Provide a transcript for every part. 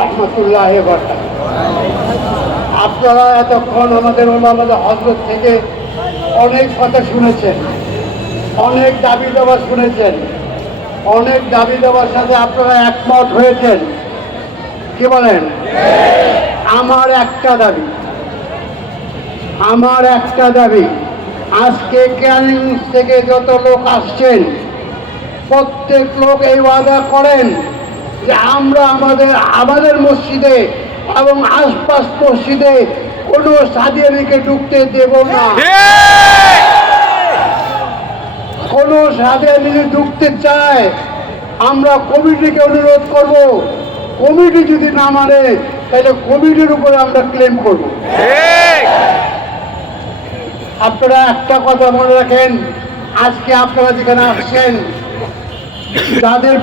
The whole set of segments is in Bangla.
রহমতুল্লাহ বরকাত আপনারা এতক্ষণ আমাদের আমাদের হজরত থেকে অনেক কথা শুনেছেন, অনেক দাবি দেওয়া শুনেছেন, অনেক দাবি দেওয়ার সাথে আপনারা একমত হয়েছেন। কি বলেন? আমার একটা দাবি, আমার একটা দাবি, আজকে ক্যানিং থেকে যত লোক আসছেন, প্রত্যেক লোক এই ওয়াদা করেন। যে আমরা আমাদের আমাদের মসজিদে এবং আশপাশ মসজিদে কোনো সাদিয়ানিকে ঢুকতে দেব না। কোনো সাদিয়ানি যদি ঢুকতে চায়, আমরা কমিটিকে অনুরোধ করব, কমিটি যদি না মানে তাহলে কমিটির উপরে আমরা ক্লেম করব। আপনারা একটা কথা মনে রাখেন, আজকে আপনারা যেখানে আসছেন যাদের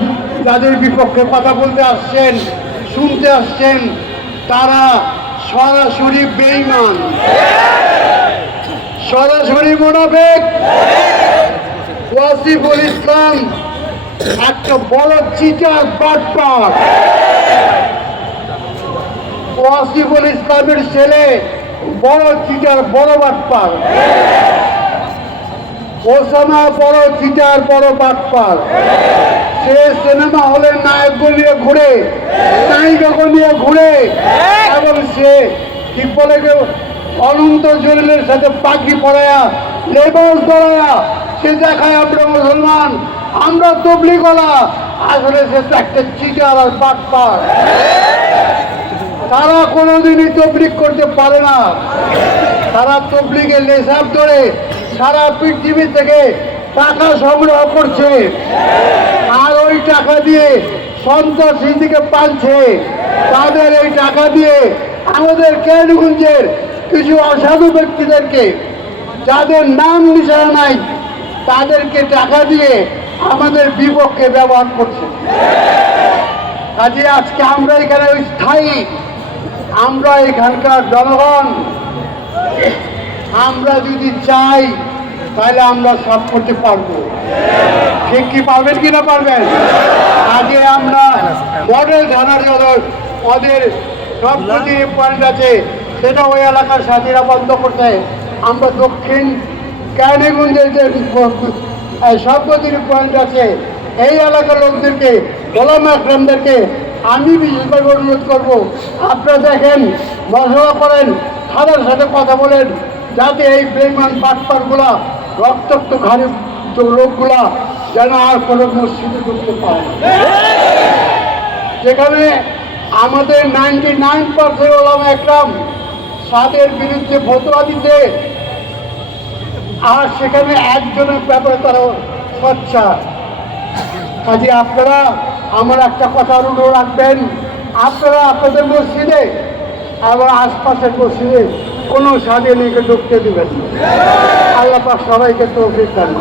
যাদের বিপক্ষে কথা বলতে আসছেন, শুনতে আসছেন, তারা সরাসরি বেইমান সরাসরি মোনাফেক। ওয়াসিফুল ইসলাম, একটা বড় চিটার বাটপার। ওয়াসিফুল ইসলামের ছেলে, বড় চিটার, বড় বাটপার। ওসামা বড় চিটার, বড় বাটপার। সিনেমা হলে নায়ক নিয়ে ঘুরে নায়িকা নিয়ে ঘুরে, এবং সে কি বলে অনন্ত জলিলের সাথে পাখি পড়ায়া লেবাস পড়ায়া সে দেখায় আমরা মুসলমান, আমরা তবলি গলা আসলে সে একটা চিটার আর বাটপার। তারা কোনোদিনই তবলিক করতে পারে না। তারা তবলিগের লেসাব ধরে সারা পৃথিবী থেকে টাকা সংগ্রহ করছে। ওই টাকা দিয়ে সন্ত্রাসীদিকে পালছে। তাদের এই টাকা দিয়ে আমাদের কেরগঞ্জের কিছু অসাধু ব্যক্তিদেরকে, যাদের নাম নিশানা নাই, তাদেরকে টাকা দিয়ে আমাদের বিপক্ষে ব্যবহার করছে। কাজে আজকে আমরা এখানে ওই স্থায়ী, আমরা এখানকার জনগণ, আমরা যদি চাই তাহলে আমরা সব করতে পারব। ঠিক কি পারবেন কি না পারবেন? আগে আমরা মডেল থানার জন্য ওদের সবকটি পয়েন্ট আছে, সেটা ওই এলাকার সাথীরা বন্ধ করতে। আমরা দক্ষিণ ক্যানিগঞ্জের যে সবকটির পয়েন্ট আছে, এই এলাকার লোকদেরকে, গোলাম আকরামদেরকে আমি বিশেষভাবে অনুরোধ করব, আপনারা দেখেন, মশলা করেন, তাদের সাথে কথা বলেন, যাতে এই বেমান পাটপারগুলা রক্তাক্ত ঘাড়ি লোকগুলা যেন আর কোনো মসজিদে ঢুকতে পারে। যেখানে আমাদের নাইনটি নাইন পার্সেন্ট ওলাম একরাম সাদের বিরুদ্ধে ফতোয়া দিতে আর সেখানে একজনের ব্যাপারে তারা সচ্ছা কাজে আপনারা আমার একটা কথা অনুরোধ রাখবেন আপনারা আপনাদের মসজিদে, আবার আশপাশের মসজিদে কোনো স্বাধীনকে ঢুকতে দেবেন না। আল্লাহ সবাইকে তৌফিক দান।